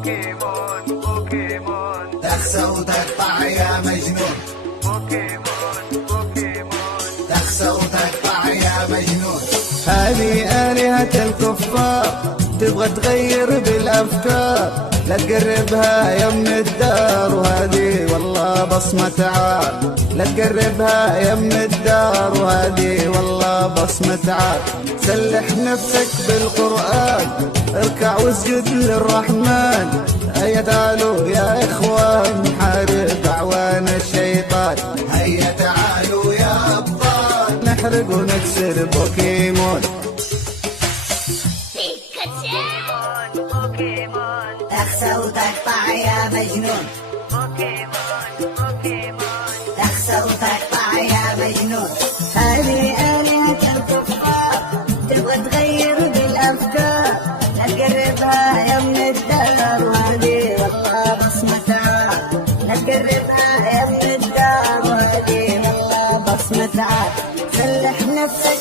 بوكيمون بوكيمون تخسى وتقطع يا مجنون. بوكيمون بوكيمون تخسى وتقطع يا مجنون. هذه آلهة الكفار تبغى تغير بالأفكار، لا تقربها يم الدار وهذه والله بصمة عار. لا تقربها يم الدار وهذه والله بصمة عار. سلح نفسك بالقرآن، اركع واسجد للرحمن. هيا تعالوا يا إخوان نحارب أعوان الشيطان. هيا تعالوا يا أبطال نحرق ونكسر بوكيمون. بوكيمون تخسى وتقطع يا مجنون. بوكيمون بوكيمون تخسى وتقطع يا مجنون. هذه آلهة الكفار تبغى تغير بالأفكار، لا تقربها يم الدار وهذه والله بصمة عار. لا تقربها يم الدار وهذه والله بصمة عار. سلح نفسك